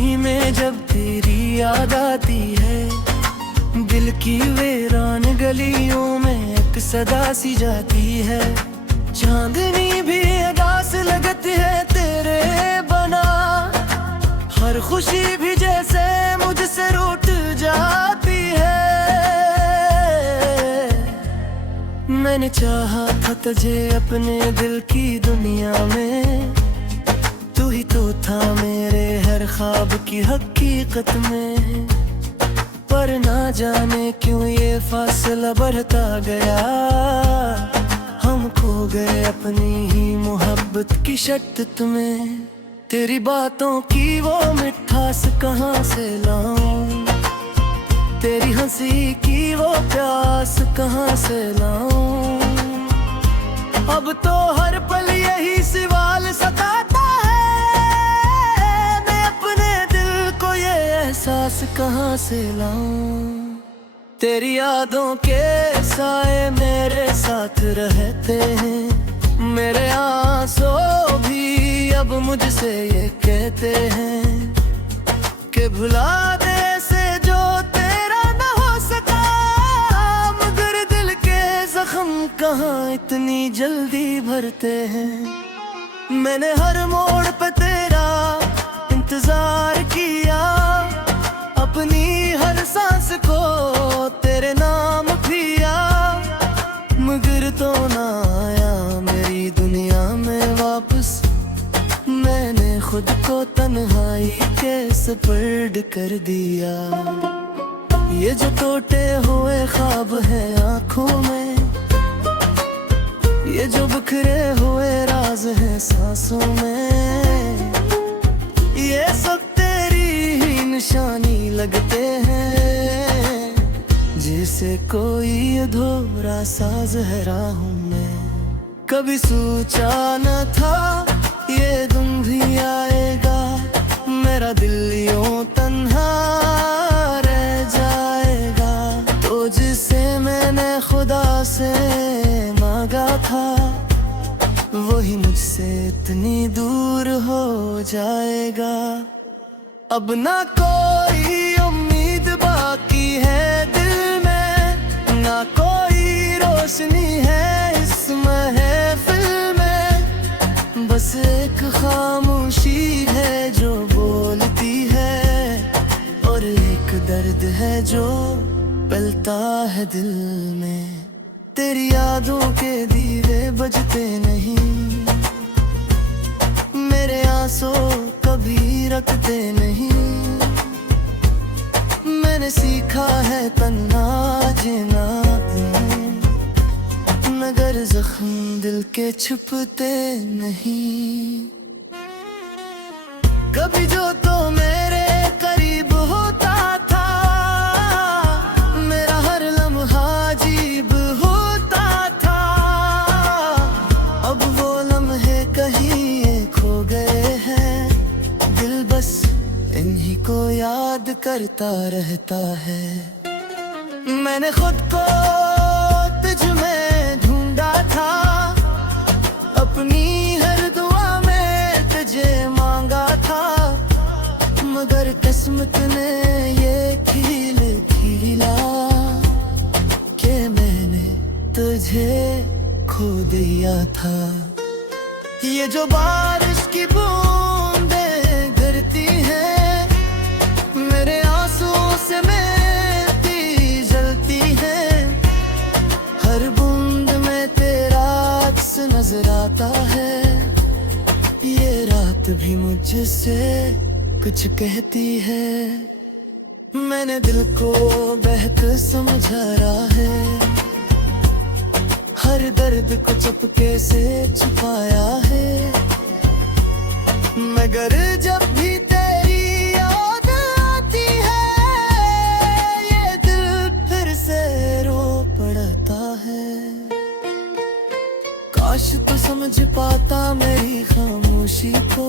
बेखुदी में जब तेरी याद आती है, दिल की वीरान गलियों में एक सदा सी जाती है। चांदनी भी उदास लगती है तेरे बना, हर खुशी भी जैसे मुझसे रूठ जाती है। मैंने चाहा था तुझे अपने दिल की दुनिया में, तू ही तो था मेरे हर ख्वाब की हकीकत में। पर ना जाने क्यों ये फासला बढ़ता गया, हम खो गए अपनी ही मोहब्बत की शर्त में। तेरी बातों की वो मिठास कहाँ से लाऊं, तेरी हंसी की वो प्यास कहाँ से लाऊं। अब तो हर पल यही सवाल सताता है, मैं अपने दिल को ये एहसास कहाँ से लाऊं। तेरी यादों के साए मेरे साथ रहते हैं, मेरे आंसू भी अब मुझसे ये कहते हैं कि भुला दे से जो तेरा न हो सका। मगर दिल के जख्म कहाँ इतनी जल्दी भरते हैं। मैंने हर मोड़ पे तेरा इंतजार किया, अपनी हर सांस को तेरे नाम पिया। मगर तो ना आया मेरी दुनिया में वापस, मैंने खुद को तन्हाई के सपर्द कर दिया। ये जो टूटे हुए ख्वाब हैं आँखों में, ये जो बिखरे हुए राज हैं सांसों में, ये सब तेरी ही निशानी लगते हैं। जैसे कोई अधूरा साज है राहों में, कभी सोचा न था ये दिन भी आएगा। मेरा दिल यूं तन्हा रह जाएगा, तो जिसे मैंने खुदा से मांगा था, वही मुझसे इतनी दूर हो जाएगा। अब ना कोई उम्मीद बाकी है दिल में, ना कोई रोशनी है इस महफिल में। बस एक खामोशी है जो बोलती है, और एक दर्द है जो पलता है दिल में। तेरी यादों के दीवे बजते नहीं, मेरे आंसू कभी रखते नहीं। मैंने सीखा है तन्हा जीना, मगर जख्म दिल के छुपते नहीं। कभी जो तो मेरे करीब होता था, मेरा हर लम्हा अजीब होता था। अब वो लम्हे कहीं खो गए हैं, दिल बस इन्हीं को याद करता रहता है। मैंने खुद को तुझ में ढूंढा था, अपनी हर दुआ में तुझे मांगा था। मगर किस्मत ने ये खेल खेला कि मैंने तुझे खो दिया था। ये जो बारिश की बूंदें गिरती हैं, मेरे आंसुओं से मेरी जलती हैं। हर बूंद में तेरा अक्स नजर आता है, ये रात भी मुझसे कुछ कहती है। मैंने दिल को बहक समझाया है, हर दर्द को चुपके से छुपाया है। मगर जब भी तेरी याद आती है, ये दिल फिर से रो पड़ता है। काश तो समझ पाता मेरी खामोशी को,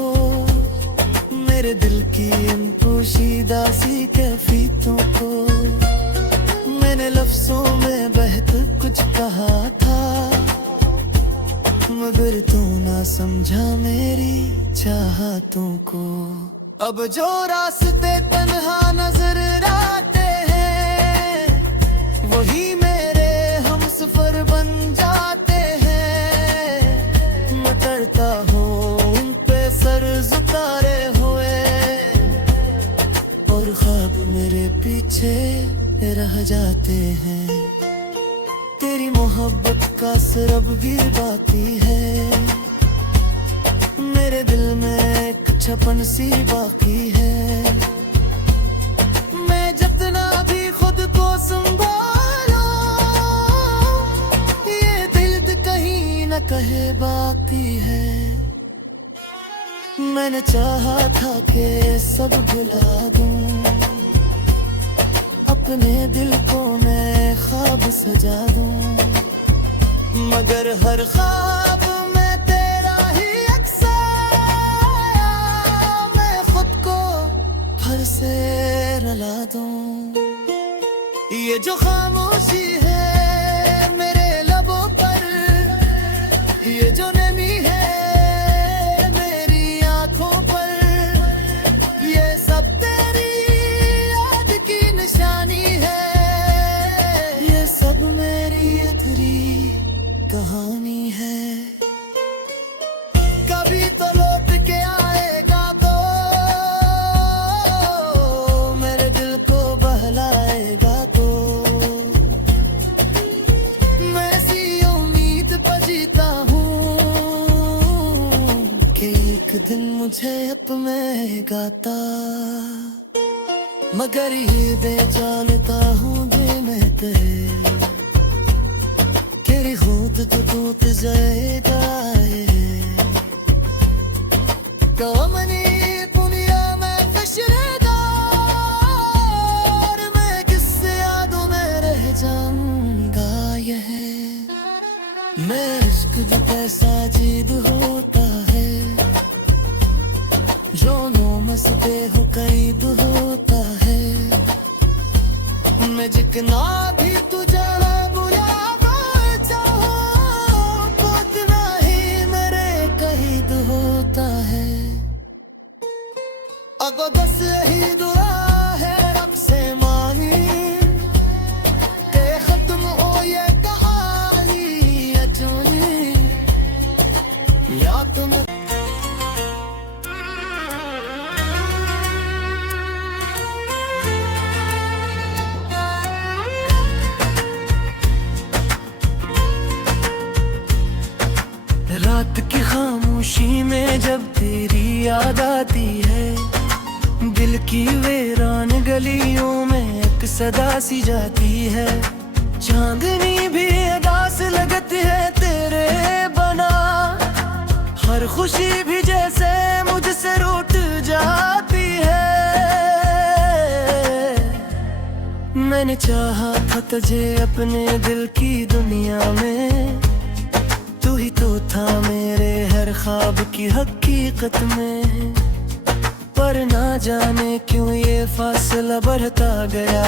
मेरे दिल की इन पोशीदा सी कैफियतों को। मैंने लफ्जों में बहक कुछ कहा था, मगर तू ना समझा मेरी चाहतों को। अब जो रास्ते तन्हा नजर आते हैं वही मेरे हम सफर बन जाते हैं। मैं करता हूँ उन पे सर झुकाए हुए और ख्वाब मेरे पीछे रह जाते हैं। तेरी मोहब्बत का असर अब भी बाकी है, मेरे दिल में एक छपन सी बाकी है। मैं जितना भी खुद को संभालो ये दिल कहीं न कहे बाकी है। मैंने चाहा था कि सब भुला दूं, अपने दिल को मैं ख्वाब सजा दूं, मगर हर ख्वाब में तेरा ही अक्स आया। मैं खुद को फिर से रुला दूं। ये जो खामोशी है मेरे लबों पर, ये जो नमी है मेरी आंखों पर, ये सब तेरी याद की निशानी है। ये सब मेरी अधूरी कहानी है। कभी तो लौट के आएगा तो मेरे दिल को बहलाएगा तो, मैं ऐसी उम्मीद पर जीता हूँ कि एक दिन मुझे अपने गाता। मगर ये बेजानता हूँ जे मैं तेरे तेरी खुद तो टूट जाएगा। कामनी दुनिया में कशरेगा और मैं किससे यादों में रह जाऊंगा। यह मैं इश्क जो कैसा जिद होता है, जो नोमस पे हो कैद होता है। मैं जितना भी तुझे बुला होता है। अब बस यही दुआ है रब से मांगी कि खत्म हो ये कहानी अजूनी, या तुम रात की खामोशी में जब तेरी याद आती है, दिल की वीरान गलियों में एक सदा सी जाती है। चांदनी भी अदास लगती है तेरे बना, हर खुशी भी जैसे मुझसे रूठ जाती है। मैंने चाहा था तुझे अपने दिल की दुनिया में, तू ही तो था मेरे हर ख्वाब की हकीकत में। पर ना जाने क्यों ये फासला बढ़ता गया,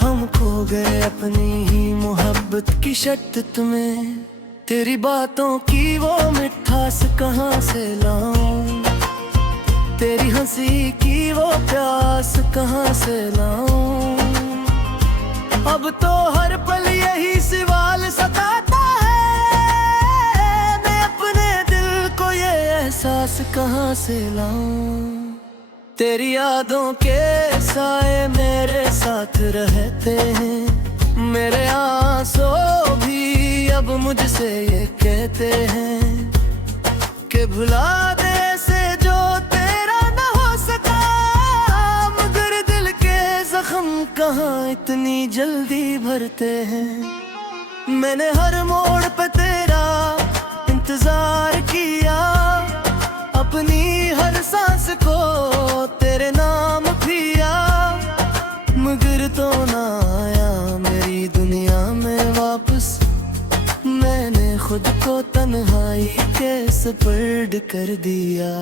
हम खो गए अपनी ही मोहब्बत की शर्त में। तेरी बातों की वो मिठास कहाँ से लाऊं, तेरी हंसी की वो प्यास कहाँ से लाऊं। अब तो हर पल यही सवाल सताता है, मैं अपने दिल को ये एहसास कहाँ से लाऊं। तेरी यादों के साए मेरे साथ रहते हैं, मेरे आंसू भी अब मुझसे ये कहते हैं कि भुला दे से जो तेरा न हो सका। मगर दिल के जख्म कहाँ इतनी जल्दी भरते हैं। मैंने हर मोड़ पे तेरा इंतजार किया, अपनी हर सांस को तेरे नाम पिया। मगर तो ना आया मेरी दुनिया में वापस, मैंने खुद को तन्हाई के सपर्द कर दिया।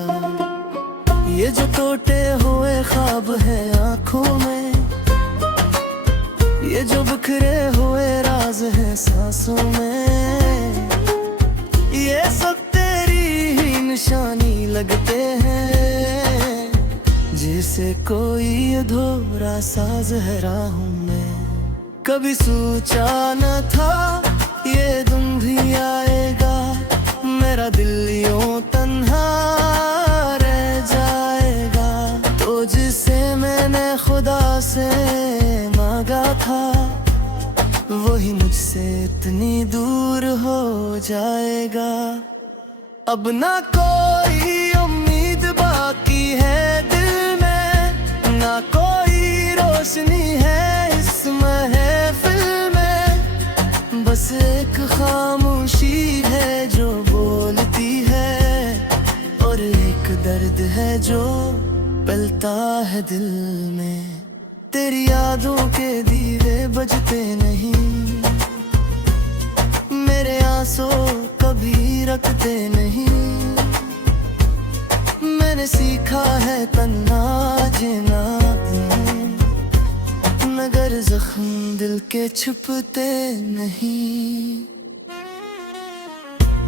ये जो टूटे हुए ख्वाब है आँखों में, ये जो बिखरे हुए राज है सांसों में, ये सब तेरी ही निशानी लगते हैं। फिर से कोई अधूरा सा ज़हरा हूँ मैं। कभी सोचा न था ये दिन भी आएगा, मेरा दिल यूं तन्हा रह जाएगा। तो जिसे मैंने खुदा से मांगा था, वही मुझसे इतनी दूर हो जाएगा। अब ना कोई उम्मीद बाकी है दिल में, ना कोई रोशनी है इस महफिल में। बस एक खामोशी है जो बोलती है, और एक दर्द है जो पलता है दिल में। तेरी यादों के दीवे बजते नहीं, मेरे आंसू कभी रखते नहीं। मैंने सीखा है तन्हा जीना, मगर जख्म दिल के छुपते नहीं।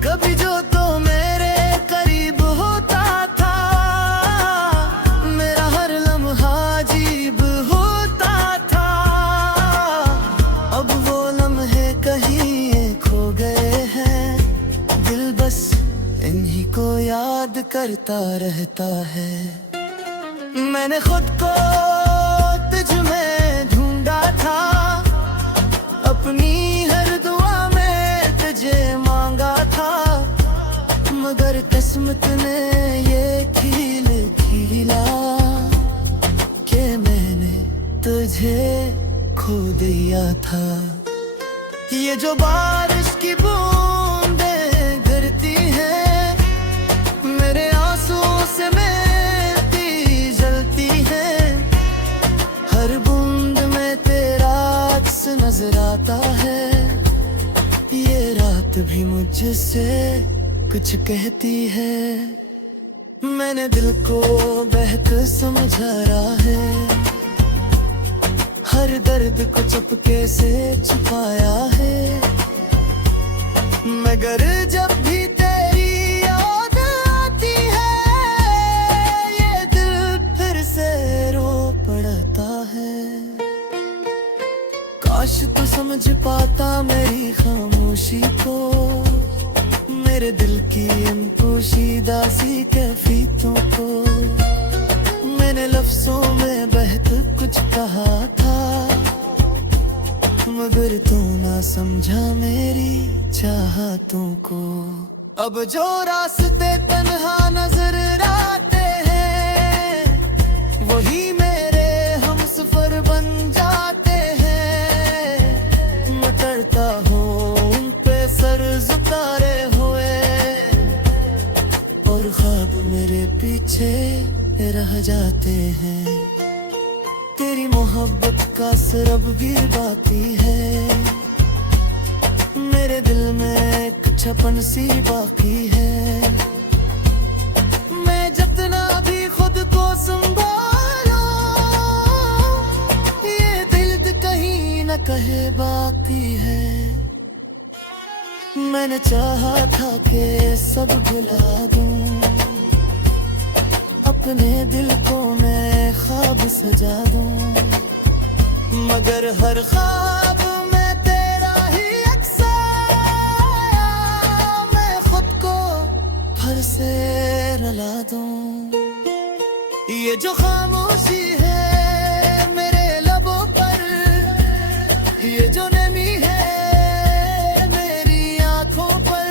कभी जो तो मेरे करीब होता था, मेरा हर लम्हा अजीब होता था। अब वो लम्हे कहीं खो गए हैं, दिल बस इन्हीं को याद करता रहता है। मैंने खुद को तुझ में ढूंढा था, अपनी हर दुआ में तुझे मांगा था। मगर किस्मत ने ये खेल खेला कि मैंने तुझे खो दिया था। ये जो बारिश की बूंदें गिरती हैं, मेरे आंसुओं से मेरी जलती हैं। हर बूंद में तेरा अक्स नजर आता है, ये रात भी मुझसे कुछ कहती है। मैंने दिल को बहक समझाया है, हर दर्द को चुपके से छुपाया है। मगर जब भी तेरी याद आती है, ये दिल फिर से रो पड़ता है। काश तू समझ पाता मेरी खामोशी को, मेरे दिल की इन पोशीदा सी कैफियतों को। मैंने लफ्जों में बहक कुछ कहा था, मगर तू ना समझा मेरी चाहतों को। अब जो रास्ते तन्हा नजर आते हैं, वही मेरे हमसफर बन जाते हैं। मैं तरता हूँ उन पे सर झुकाए हुए, और ख्वाब मेरे पीछे रह जाते हैं। तेरी मोहब्बत का सरब भी बाकी है, मेरे दिल में एक छपन सी बाकी है। मैं जितना भी खुद को संभालूं, ये दिल कहीं न कहे बाकी है। मैंने चाहा था कि सब भुला दूं, अपने दिल को मैं ख्वाब सजा दूं। मगर हर ख्वाब में तेरा ही अक्स आया, मैं खुद को फिर से रुला दूं। ये जो खामोशी है मेरे लबों पर, ये जो नमी है मेरी आंखों पर,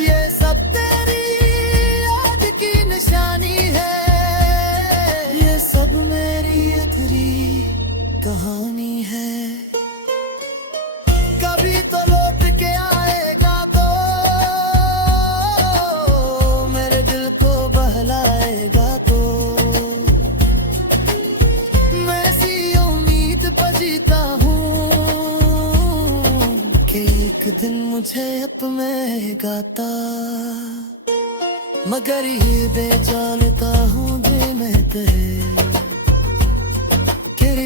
ये सब तेरी याद की निशानी है। ये सब मेरी अधूरी कहानी है। कभी तो लौट के आएगा तो मेरे दिल को बहलाएगा तो, मैं ऐसी उम्मीद पर जीता हूँ कि एक दिन मुझे अपने गाता। मगर ये बेजानता हूँ जे मैं कहे,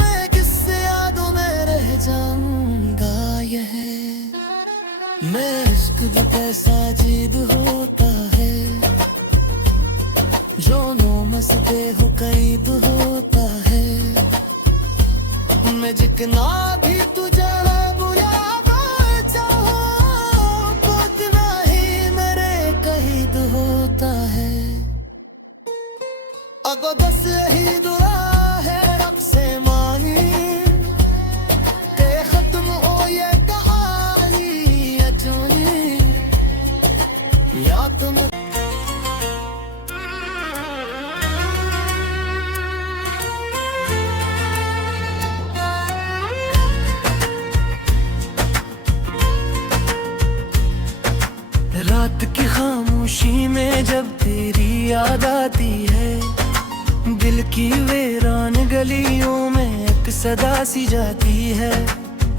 मैं किससे यादों में रह जाऊंगा यह। मैं इश्क जो कैसा अजीब होता है, जो नो मस्ते हो करीब होता है। मैं जितना भी तुझे बुरा चाहो, उतना ही मेरे कहीद होता है। अगर बस यही दुआ है रब से मांगी, के खत्म हो ये कहानी अजूनी, या तुम रात की खामोशी में जब तेरी याद आती है, दिल की वीरान गलियों में एक सदा सी जाती है।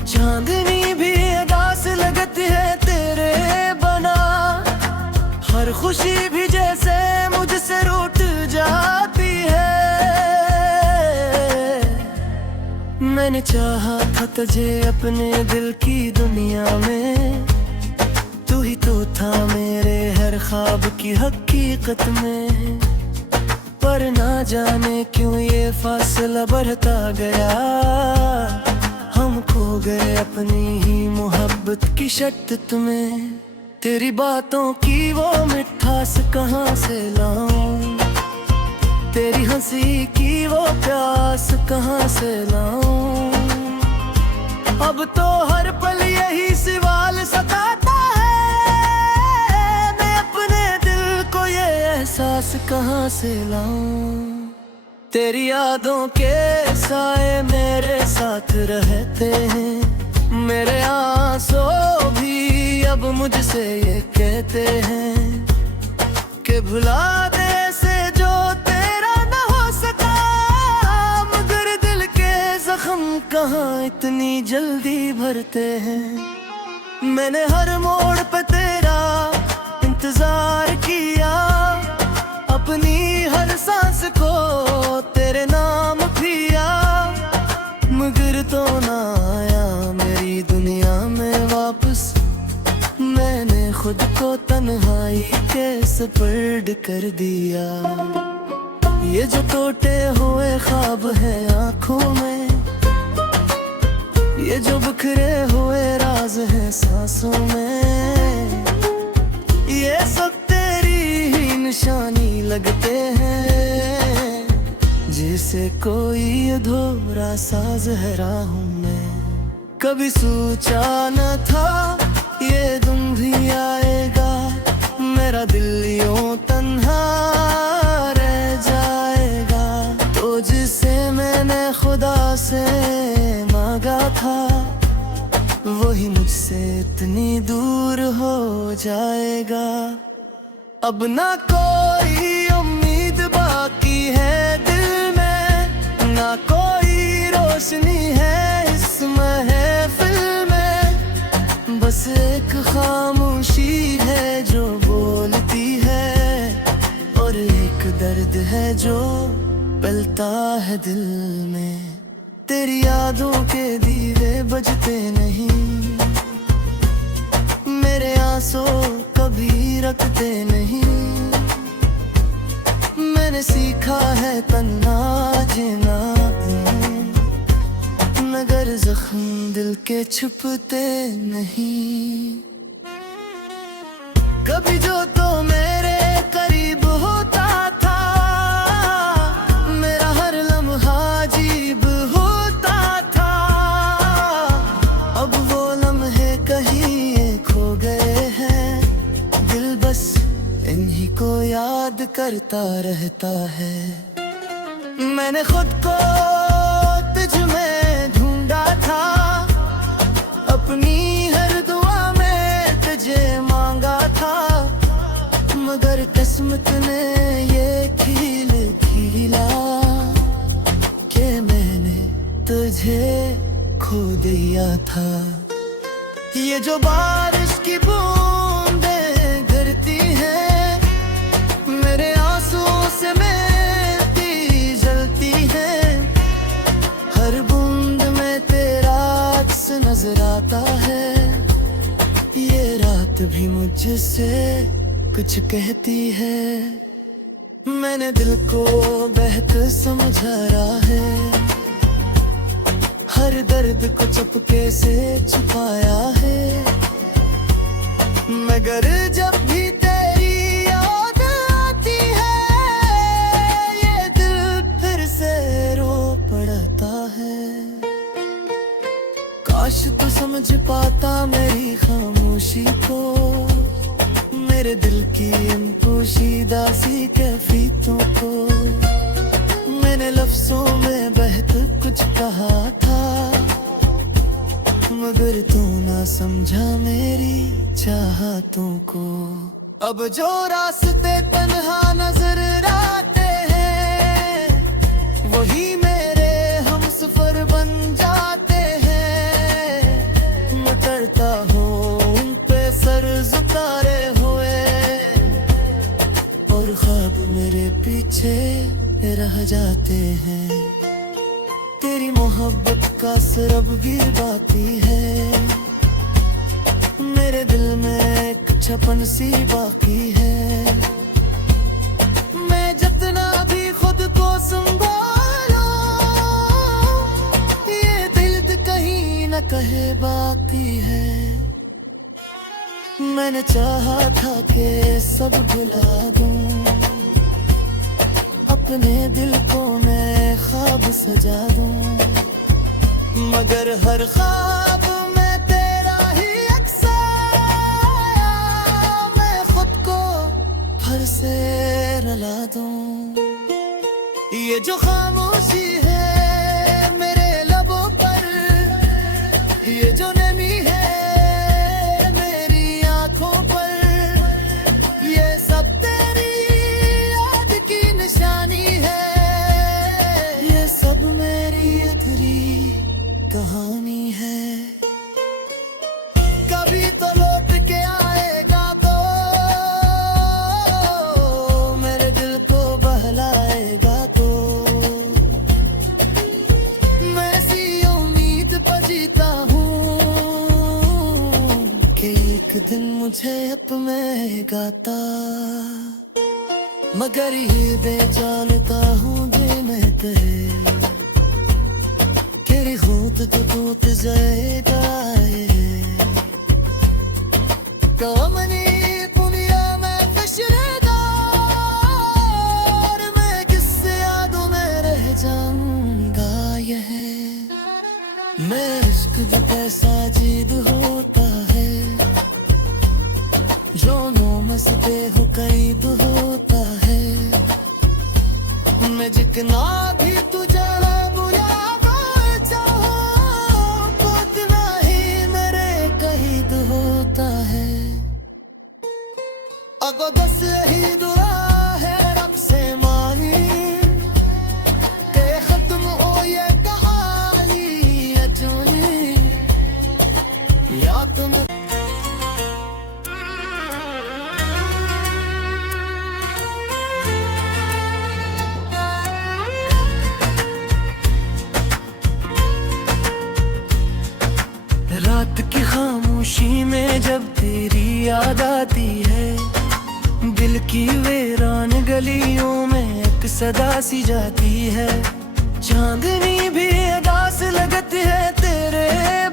चांदनी भी अदास लगती है तेरे बना, हर खुशी भी जैसे मुझसे रूठ जाती है। मैंने चाहा था तुझे अपने दिल की दुनिया में, तू ही तो था मेरे हर ख्वाब की हकीकत में। पर ना जाने क्यों ये फासला बढ़ता गया, हम खो गए अपनी ही मोहब्बत की शर्त में। तेरी बातों की वो मिठास कहाँ से लाऊं, तेरी हंसी की वो प्यास कहाँ से लाऊं। अब तो हर पल यही सवाल सताता है, मैं अपने दिल को ये एहसास कहाँ से लाऊं। तेरी यादों के साए मेरे साथ रहते हैं, मेरे आंसू भी अब मुझसे ये कहते हैं कि भुला दे से जो तेरा न हो सका। मगर दिल के जख्म कहाँ इतनी जल्दी भरते हैं। मैंने हर मोड़ पे तेरा इंतजार किया, अपनी हर सांस को तेरे नाम पिया। मगर तो ना आया मेरी दुनिया में वापस, मैंने खुद को तन्हाई के सपर्द कर दिया। ये जो टूटे हुए ख्वाब है आँखों में, ये जो बिखरे हुए राज है सांसों में, ये सब तेरी ही निशानी लगते हैं। जैसे कोई अधूरा साज है राहों में, कभी सोचा न था ये दिन भी आएगा। मेरा दिल यूं तन्हा रह जाएगा, तो जिसे मैंने खुदा से मांगा था, वही मुझसे इतनी दूर हो जाएगा। अब ना कोई उम्मीद बाकी है दिल में, ना कोई रोशनी है इस महफिल में। बस एक खामोशी है जो बोलती है, और एक दर्द है जो पलता है दिल में। तेरी यादों के दीवे बजते नहीं, मेरे आंसू कभी रखते नहीं। मैंने सीखा है तन्हा जीना, मगर जख्म दिल के छुपते नहीं। कभी जो तो मेरे करीब होता था, मेरा हर लम्हा अजीब होता था। अब वो लम्हे कहीं खो गए हैं, दिल बस इन्हीं को याद करता रहता है। मैंने खुद को तुझ में ढूंढा था, अपनी हर दुआ में तुझे मांगा था। मगर किस्मत ने ये खेल खेला कि मैंने तुझे खो दिया था। ये जो बारिश की बूंदें गिरती हैं, मेरे आंसुओं से मेरी जलती हैं। हर बूंद में तेरा अक्स नजर आता है। ये रात भी मुझसे कुछ कहती है। मैंने दिल को बेहतर समझाया है, हर दर्द को चुपके से छुपाया है। मगर जब भी तेरी याद आती है, ये दिल फिर से रो पड़ता है। काश तू समझ पाता मेरी खामोशी को, मेरे दिल की इन पोशीदा सी कैफियतों को। मैंने लफ्जों में बेहतर कुछ कहा था, मगर तू ना समझा मेरी चाहतों को। अब जो रास्ते तन्हा नजर आते हैं, वही मेरे हमसफर बन जाते हैं। मैं करता हूँ उन पे सर झुकाए हुए, और ख्वाब मेरे पीछे रह जाते हैं। तेरी मोहब्बत का सरब भी बाकी है, मेरे दिल में एक छपन सी बाकी है। मैं जितना भी खुद को संभालो, ये दिल कहीं न कहे बाकी है। मैंने चाहा था कि सब भुला दूं, अपने दिल को मैं ख्वाब सजा दूं, मगर हर ख्वाब में तेरा ही अक्स आया। मैं खुद को फिर से रुला दूं। ये जो खामोशी है मेरे लबों पर, ये जो नमी है मेरी आंखों पर, ये सब तेरी याद की निशानी है। ये सब मेरी अधूरी कहानी है। कभी तो लौट के आएगा तो मेरे दिल को बहलाएगा तो। मैं ऐसी उम्मीद पर जीता हूँ कि एक दिन मुझे अपने गाता, मगर ये बेजानता हूँ जे मैं कहे तेरी खुद तो टूट जाएगा। कामनी दुनिया में कशरेगा, और मैं किससे यादों में रह जाऊंगा। यह मैं इश्क जो कैसा जीद होता है, जो नोमस पे हो कैद होता है। मैं जितना भी तुझे बुलावा चाहूं, उतना ही मेरे कैद होता है। अगो दस ही दुआ है रब से मांगी के खत्म हो ये कहानी अजूनी, या तुम रात की खामोशी में जब तेरी याद आती है, दिल की वीरान गलियों में एक सदा सी जाती है। चांदनी भी अदास लगती है तेरे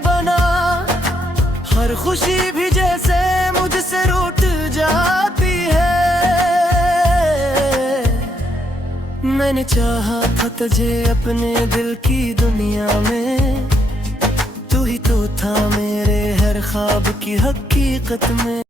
बना, हर खुशी भी जैसे मुझसे रूठ जाती है। मैंने चाहा था तुझे अपने दिल की दुनिया में, तू ही तो था मेरे हर ख्वाब की हकीकत में।